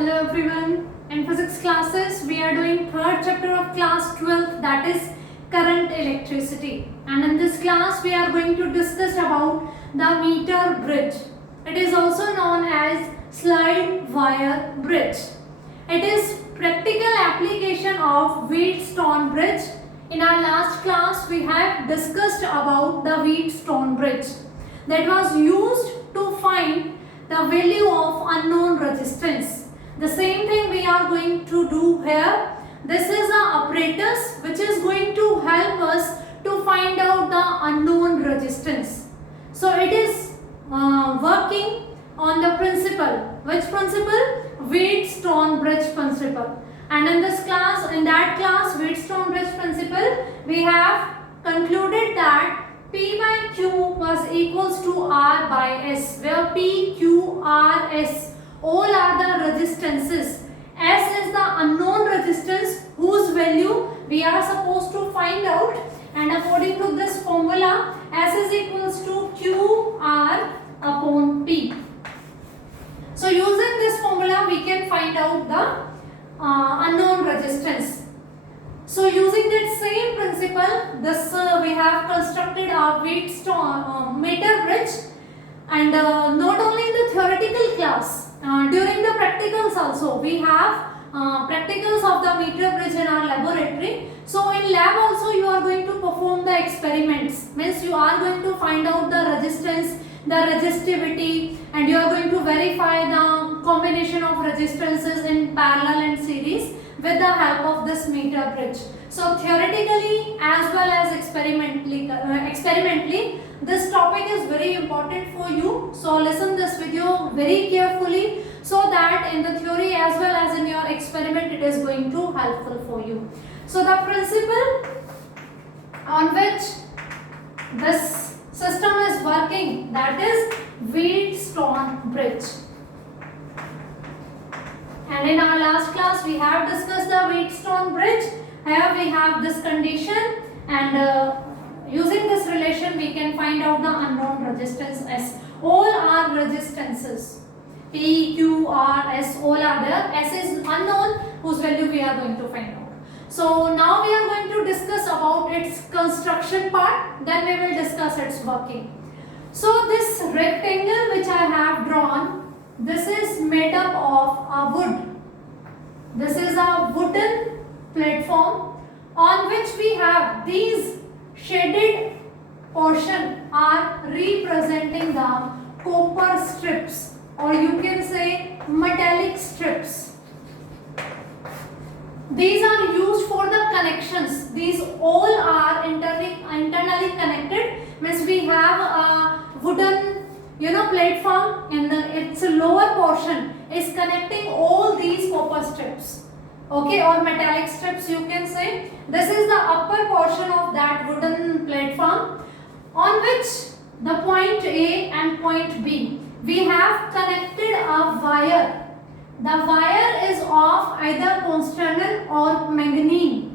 Hello everyone. In physics classes, we are doing third chapter of class 12, that is current electricity. And in this class, we are going to discuss about the meter bridge. It is also known as slide wire bridge. It is practical application of Wheatstone bridge. In our last class, we have discussed about the Wheatstone bridge that was used to find the value of unknown resistance. The same thing we are going to do here. This is the apparatus which is going to help us to find out the unknown resistance. So it is working on the principle. Which principle? Wheatstone bridge principle. And in this class, in that class, Wheatstone bridge principle, we have concluded that P by Q was equals to R by S, where P, Q, R, S, all are the resistances. S is the unknown resistance whose value we are supposed to find out, and according to this formula, S is equals to Q, R upon P. So using this formula, we can find out the unknown resistance. So using that same principle, this we have constructed a Wheatstone meter bridge, and not only in the theoretical class, during the practicals also we have practicals of the meter bridge in our laboratory. So in lab also you are going to perform the experiments, means you are going to find out the resistance, the resistivity, and you are going to verify the combination of resistances in parallel and series with the help of this meter bridge. So theoretically as well as experimentally, this topic is very important for you. So listen this video very carefully so that in the theory as well as in your experiment it is going to helpful for you. So the principle on which this system is working, that is Wheatstone bridge. And in our last class we have discussed the Wheatstone bridge. Here we have this condition, and using this relation we can find out the unknown resistance S. All are resistances. P, Q, R, S, all are there. S is unknown whose value we are going to find out. So now we are going to discuss about its construction part, then we will discuss its working. So this rectangle which I have drawn, this is made up of a wood. This is a wooden platform on which we have these shaded portion are representing the copper strips, or you can say metallic strips. These are used for the connections. These all are internally connected. Means we have a wooden platform, and its lower portion is connecting all these copper strips, okay, or metallic strips you can say. This is the upper portion of that wooden platform on which the point A and point B we have connected a wire. The wire is of either consternal or manganese.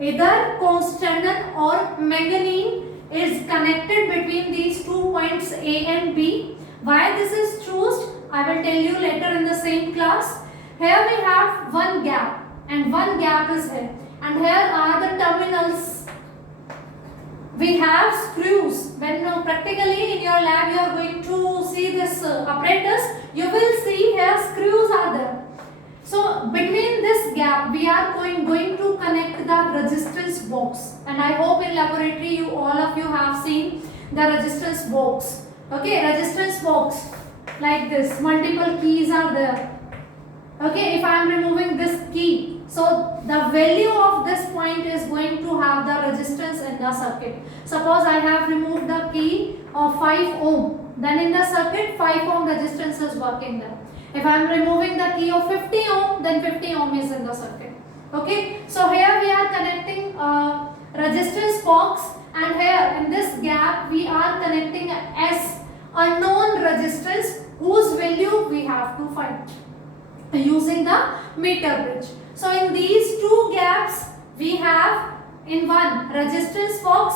Either consternal or manganese is connected between these 2 points A and B. Why this is chosen, I will tell you later in the same class. Here we have one gap, and one gap is here, and here are the terminals. We have screws. When practically in your lab you are going to see this apparatus, you will see here screws are there. So between this gap we are going to connect the resistance box, and I hope in laboratory all of you have seen the resistance box. Okay, resistance box like this, multiple keys are there. Okay, if I am removing this key, so the value of this point is going to have the resistance in the circuit. Suppose I have removed the key of 5 ohm, then in the circuit 5 ohm resistance is working there. If I am removing the key of 50 ohm, then 50 ohm is in the circuit. Okay, so here we are connecting a resistance box, and here in this gap we are connecting a S, unknown resistance whose value we have to find using the meter bridge. So in these two gaps we have in one resistance box.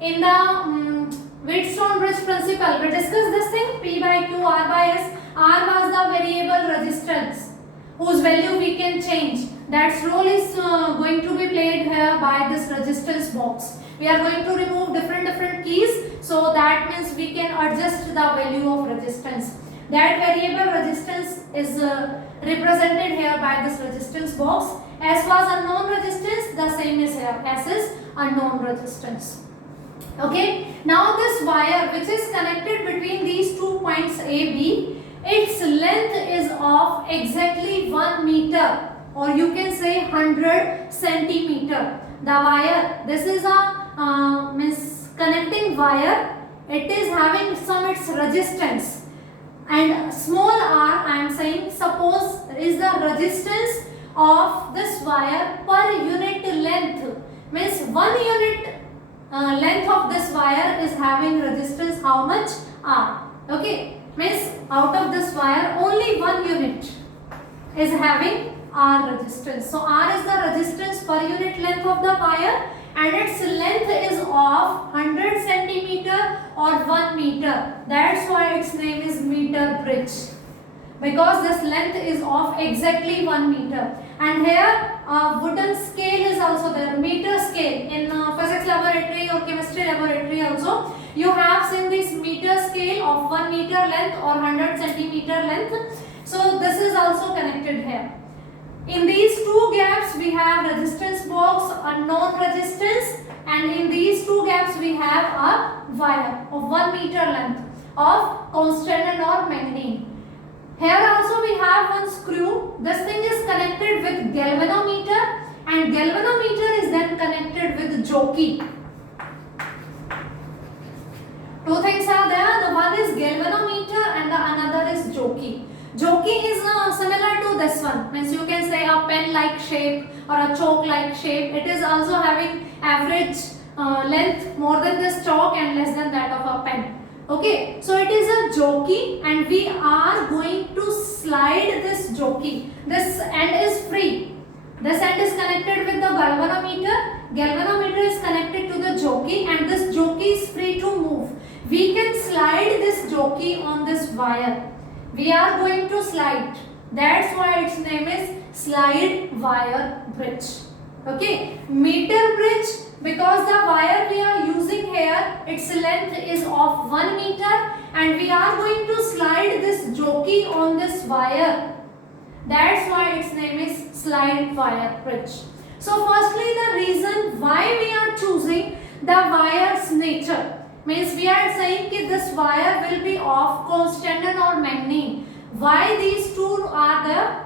In the Wheatstone bridge principle we discussed this thing, P by Q, R by S. R was the variable resistance, whose value we can change. That role is going to be played here by this resistance box. We are going to remove different keys, so that means we can adjust the value of resistance. That variable resistance is represented here by this resistance box. As was unknown resistance, the same is here, as is unknown resistance. Okay, now this wire which is connected between these 2 points A, B, its length is of exactly 1 meter, or you can say 100 centimeter. The wire, this is a means connecting wire, it is having some its resistance, and small r I am saying, suppose is the resistance of this wire per unit length, means 1 unit length of this wire is having resistance how much? R. Okay, means out of this wire only 1 unit is having R resistance. So R is the resistance per unit length of the wire, and its length is of 100 centimeter or 1 meter. That's why its name is meter bridge, because this length is of exactly 1 meter. And here a wooden scale is also there, meter scale. In physics laboratory or chemistry laboratory also you have seen this meter scale of 1 meter length or 100 centimeter length. So this is also connected here. In these 2 gaps we have resistance box, unknown resistance, and in these 2 gaps we have a wire of 1 meter length of constant or manganese. Here also we have one screw. This thing is connected with galvanometer, and galvanometer is then connected with jockey. 2 things are there. The one is galvanometer and the another is jockey. Jockey is similar to this one, means you can say a pen like shape or a chalk like shape. It is also having average length more than this chalk and less than that of a pen. Okay, so it is a jockey, and we are going to slide this jockey. This end is free. This end is connected with the galvanometer. Galvanometer is connected to the jockey, and this jockey is free to move. We can slide this jockey on this wire. We are going to slide. That's why its name is slide wire bridge. Okay, meter bridge, because the wire we are using here, its length is of 1 meter, and we are going to slide this jockey on this wire. That's why its name is slide wire bridge. So firstly, the reason why we are choosing the wire's nature, means we are saying that this wire will be of constant or manganese. Why these 2 are there?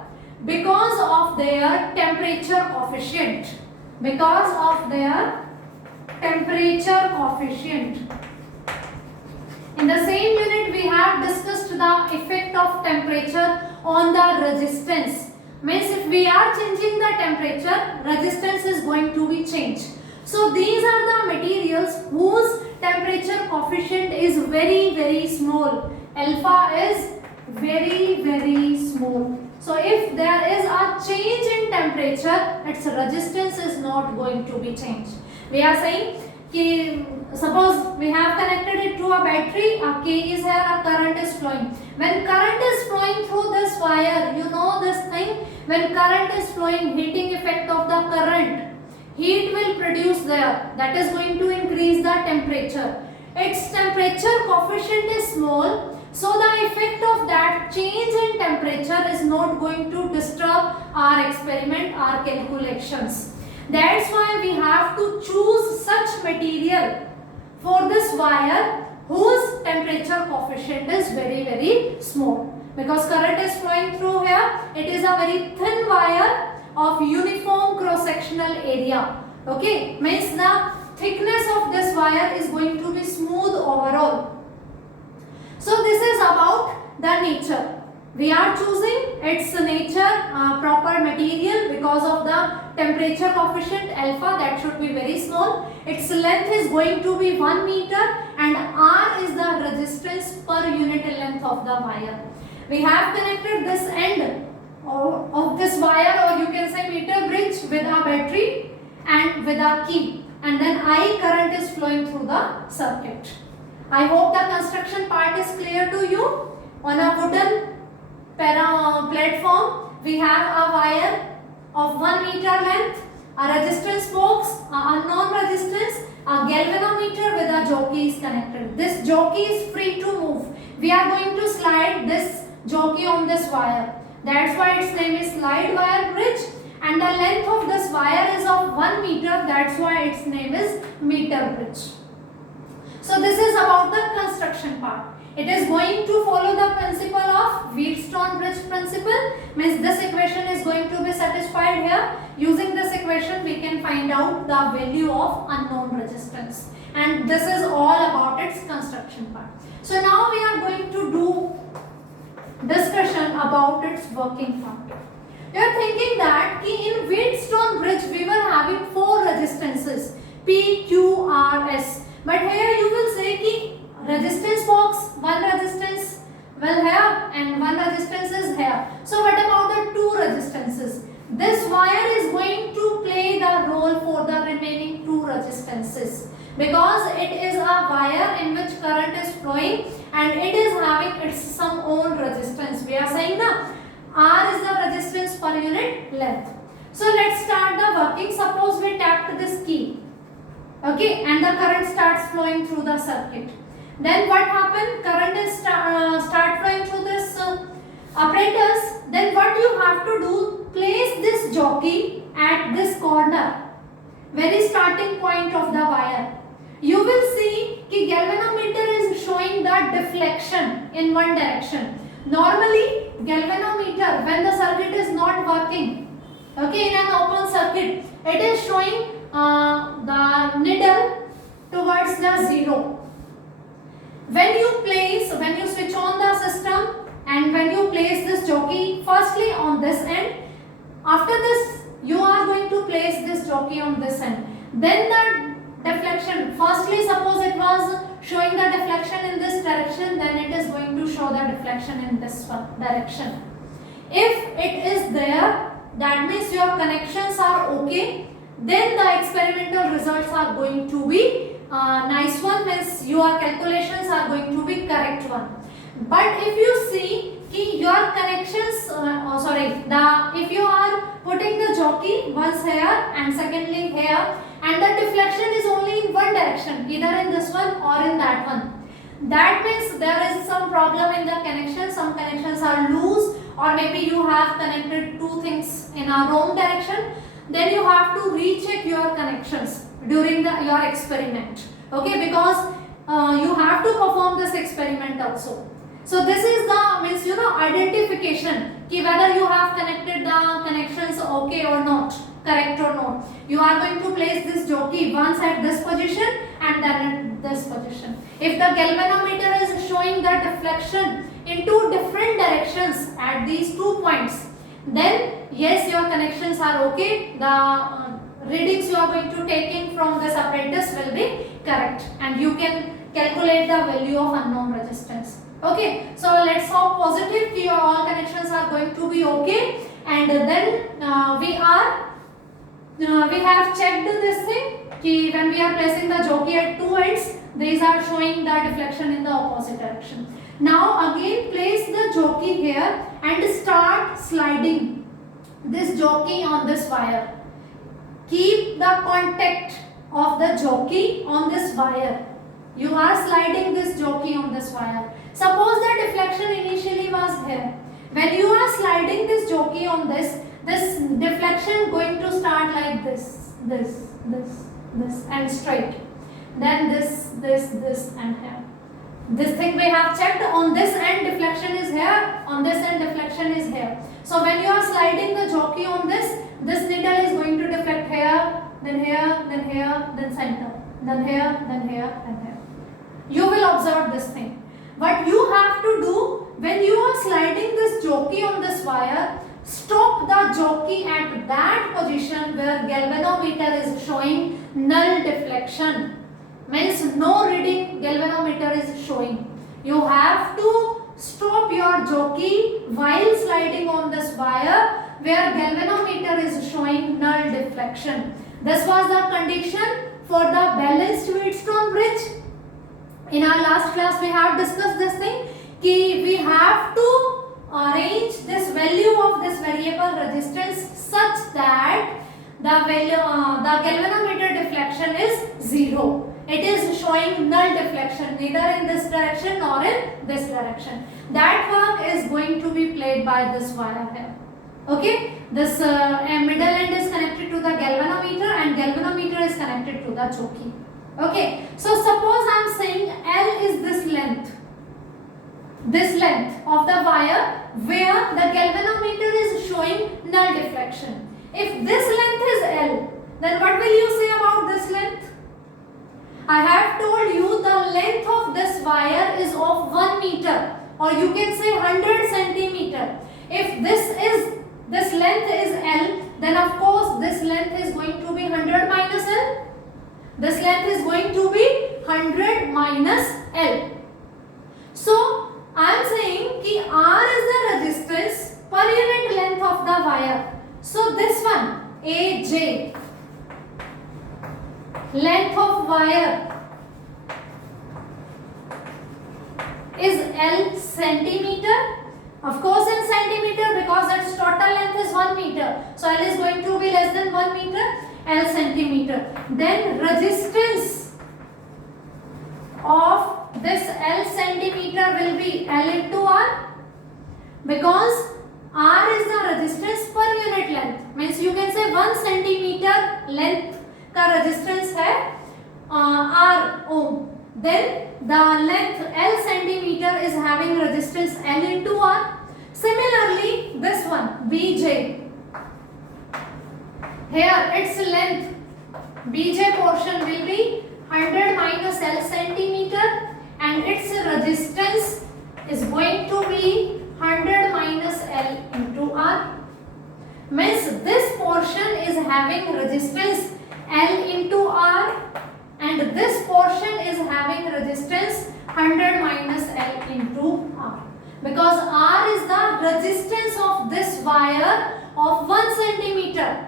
Because of their temperature coefficient. Because of their temperature coefficient. In the same unit we have discussed the effect of temperature on the resistance. Means if we are changing the temperature, resistance is going to be changed. So these are the materials whose temperature coefficient is very small. Alpha is very small. So if there is a change in temperature, its resistance is not going to be changed. We are saying कि suppose we have connected it to a battery, a K is here, a current is flowing. When current is flowing through this wire, you know this thing, when current is flowing, heating effect of the current, heat will produce there, that is going to increase the temperature. Its temperature coefficient is small, so the effect of that change in temperature is not going to disturb our experiment, our calculations. That's why we have to choose such material for this wire whose temperature coefficient is very small. Because current is flowing through here, it is a very thin wire of uniform cross-sectional area. Okay, means the thickness of this wire is going to be smooth overall. So this is about the nature. We are choosing its nature, proper material, because of the temperature coefficient alpha, that should be very small. Its length is going to be 1 meter, and R is the resistance per unit length of the wire. We have connected this end of this wire, or you can say meter bridge, with a battery and with a key, and then I current is flowing through the circuit. I hope the construction part is clear to you. On a wooden platform, we have a wire of 1 meter length, a resistance box, a unknown resistance, a galvanometer with a jockey is connected. This jockey is free to move. We are going to slide this jockey on this wire. That's why its name is slide wire bridge, and the length of this wire is of 1 meter. That's why its name is meter bridge. So this is about the construction part. It is going to follow the principle of Wheatstone bridge principle. Means this equation is going to be satisfied here. Using this equation we can find out the value of unknown resistance. And this is all about its construction part. So now we are going to do discussion about its working part. You are thinking that in Wheatstone bridge we were having 4 resistances P, Q, R, S. But here you will say ki resistance box, 1 resistance will here and 1 resistance is here. So what about the 2 resistances? This wire is going to play the role for the remaining 2 resistances, because it is a wire in which current is flowing and it is having its some own resistance. We are saying na R is the resistance per unit length. So let's start the working. Suppose we tapped this key, okay, and the current starts flowing through the circuit. Then what happened? Current is start flowing through this apparatus. Then what you have to do, place this jockey at this corner, very starting point of the wire. You will see कि galvanometer is showing the deflection in one direction. Normally galvanometer, when the circuit is not working, okay, in an open circuit, it is showing the needle towards the 0. When you switch on the system and when you place this jockey firstly on this end, after this you are going to place this jockey on this end. Then the deflection, firstly suppose it was showing the deflection in this direction, then it is going to show the deflection in this direction. If it is there, that means your connections are okay, then the experimental results are going to be nice one, means your calculations are going to be correct one. But if you see ki your connections, if you are putting the jockey once here and secondly here, and the deflection is only in one direction, either in this one or in that one, that means there is some problem in the connection. Some connections are loose, or maybe you have connected 2 things in a wrong direction. Then you have to recheck your connections during your experiment, okay, because you have to perform this experiment also. So this is the identification ki whether you have connected the connections okay or not, correct or not. You are going to place this jockey once at this position and then at this position. If the galvanometer is showing the deflection in 2 different directions at these 2 points, then yes, your connections are okay. The readings you are going to take in from this apparatus will be correct, and you can calculate the value of unknown resistance. Okay, so let's hope positive कि all connections are going to be okay, and then we have checked this thing कि when we are placing the jockey at 2 ends, these are showing the deflection in the opposite direction. Now again place the jockey here and start sliding this jockey on this wire. Keep the contact of the jockey on this wire. You are sliding this jockey on this wire. Suppose the deflection initially was here. When you are sliding this jockey on this deflection going to start like this and straight. Then this and here. This thing we have checked. On this end deflection is here, on this end deflection is here. So when you are sliding the jockey on this needle is going to deflect here, then here, then here, then center, then here, then here, and here. You will observe this thing. What you have to do when you are sliding this jockey on this wire, stop the jockey at that position where galvanometer is showing null deflection. Means no reading galvanometer is showing. You have to stop your jockey while sliding on this wire where galvanometer is showing null deflection. This was the condition for the balanced Wheatstone bridge. In our last class we have discussed this thing कि we have to arrange this value value of this variable resistance such that the galvanometer deflection is 0. It is showing null deflection neither in this direction nor in this direction. That work is going to be played by this wire here. Okay, this middle end is connected to the galvanometer and galvanometer is connected to the choke. Okay, so suppose I am saying L is this length of the wire where the galvanometer is showing null deflection. If this length is L, then what will you say about this length? I have told you the length of this wire is of 1 meter, or you can say 100 centimeter. If this length is L, then of course this length is going to be 100 minus L. This length is going to be 100 minus L. So I am saying ki R is the resistance per unit length of the wire. So this one AJ, length of wire is L centimeter. Of course in centimeter because its total length is 1 meter. So L is going to be less than 1 meter, L centimeter. Then resistance of this L centimeter will be L into R, because R is the resistance per unit length. Means you can say 1 centimeter length का resistance है R ohm. Then the length L centimeter is having resistance L into R. Similarly, this one BJ. Here its length BJ portion will be 100 minus L centimeter and its resistance is going to be 100 minus L into R. Means this portion is having resistance L into R and this portion is having resistance 100 minus L into R. Because R is the resistance of this wire of 1 centimeter.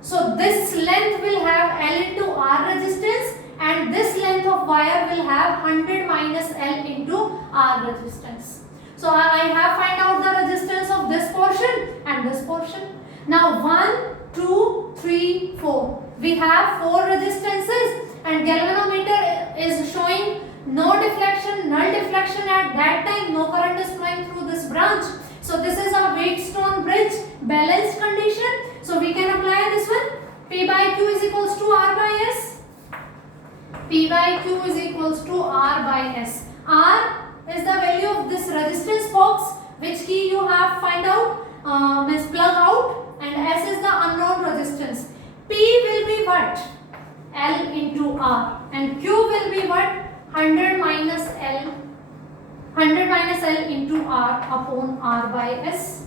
So this length will have L into R resistance and this length of wire will have 100 minus L into R resistance. So I have find out the resistance of this portion and this portion. Now 1, 2, 3, 4. We have 4 resistances and galvanometer is showing no deflection, null deflection at that time. No current is flowing through this branch. So this is a Wheatstone bridge balanced condition. So we can apply this one. P by Q is equals to R by S. P by Q is equals to R by S. R is the value of this resistance box which key you have find out, means plug out, and S is the unknown resistance. P will be what? L into R and Q will be what? 100 minus L into R upon R by S.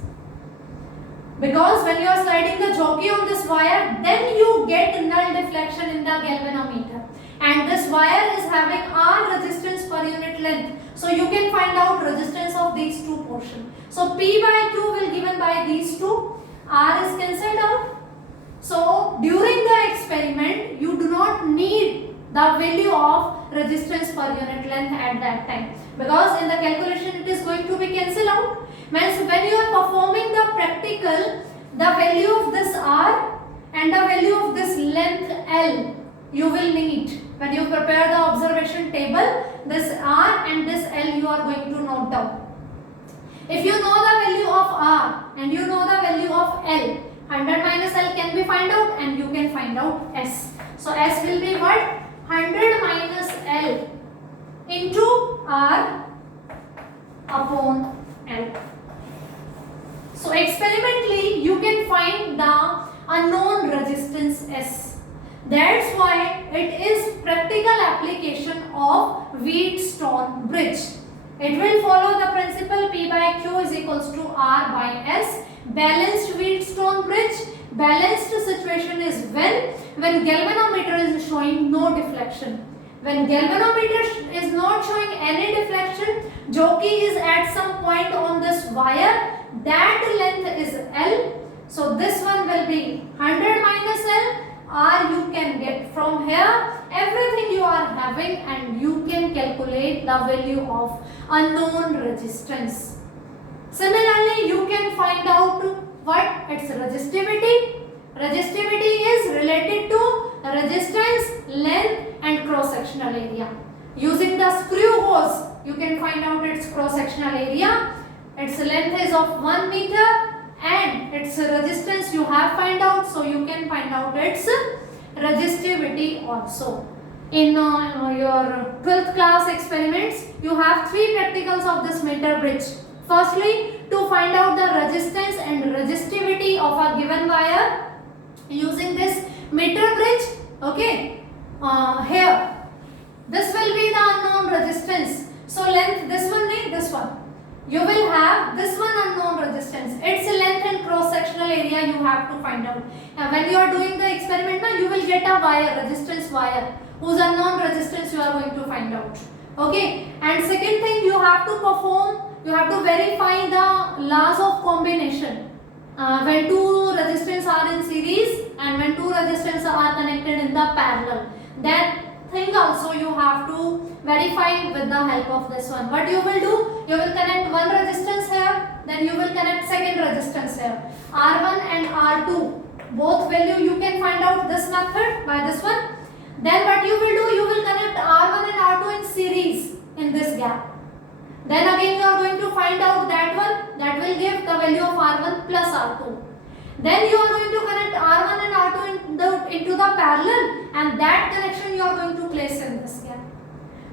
Because when you are sliding the jockey on this wire, then you get null deflection in the galvanometer. And this wire is having R resistance per unit length. So you can find out resistance of these two portions. So P by Q will given by these two. R is cancelled out. So during the experiment, you do not need the value of resistance per unit length at that time. Because in the calculation it is going to be cancelled out. Means when you are performing the practical, the value of this R and the value of this length L you will need. When you prepare the observation table, this R and this L you are going to note down. If you know the value of R and you know the value of L, 100 minus L can be find out and you can find out S. So S will be what? 100 minus L into R upon L. So experimentally you can find the unknown resistance S. That's why it is practical application of Wheatstone bridge. It will follow the principle P by Q is equals to R by S. Balanced Wheatstone bridge. Balanced situation is when galvanometer is showing no deflection. When galvanometer is not showing any deflection, jockey is at some point on this wire. That length is L. So this one will be 100 minus L. R you can get from here. Everything you are having and you can calculate the value of unknown resistance. Similarly, you can find out what its resistivity. Resistivity is related to resistance, length and cross-sectional area. Using the screw hose, you can find out its cross-sectional area. Its length is of 1 meter and its resistance you have find out, so you can find out its resistivity also. In your 12th class experiments, you have 3 practicals of this meter bridge. Firstly, to find out the resistance and resistivity of a given wire using this meter bridge. Okay, here this will be the unknown resistance. So length, this one, this one. You will have this one unknown resistance. Its length and cross-sectional area you have to find out. And when you are doing the experiment, you will get a wire, resistance wire, whose unknown resistance you are going to find out. Okay. And second thing you have to perform, you have to verify the laws of combination. When two resistors are in series and when two resistors are connected in the parallel. That thing also you have to verify with the help of this one. What you will do? You will connect one resistance here, then you will connect second resistance here. R1 and R2, both value you can find out this method by this one. Then what you will do? You will connect R1 and R2 in series in this gap. Then again you are going to find out that one, that will give the value of R1 plus R2. Then you are going to connect R1 and R2 into the parallel, and that connection you are going to place in this gap.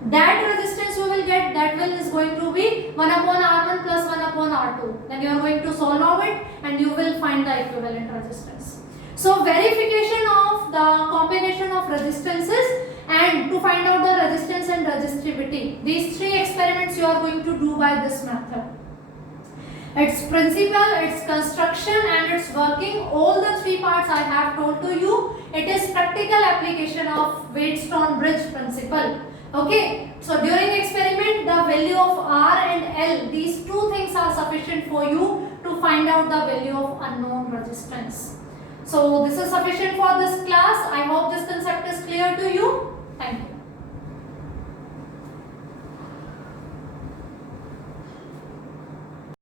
That resistance you will get, that will is going to be 1 upon R1 plus 1 upon R2. Then you are going to solve it and you will find the equivalent resistance. So verification of the combination of resistances and to find out the resistance and resistivity. These 3 experiments you are going to do by this method. Its principle, its construction and its working, all the 3 parts I have told to you. It is practical application of Wheatstone bridge principle. Okay, so during experiment the value of R and L, these 2 things are sufficient for you to find out the value of unknown resistance. So this is sufficient for this class. I hope this concept is clear to you. Thank you.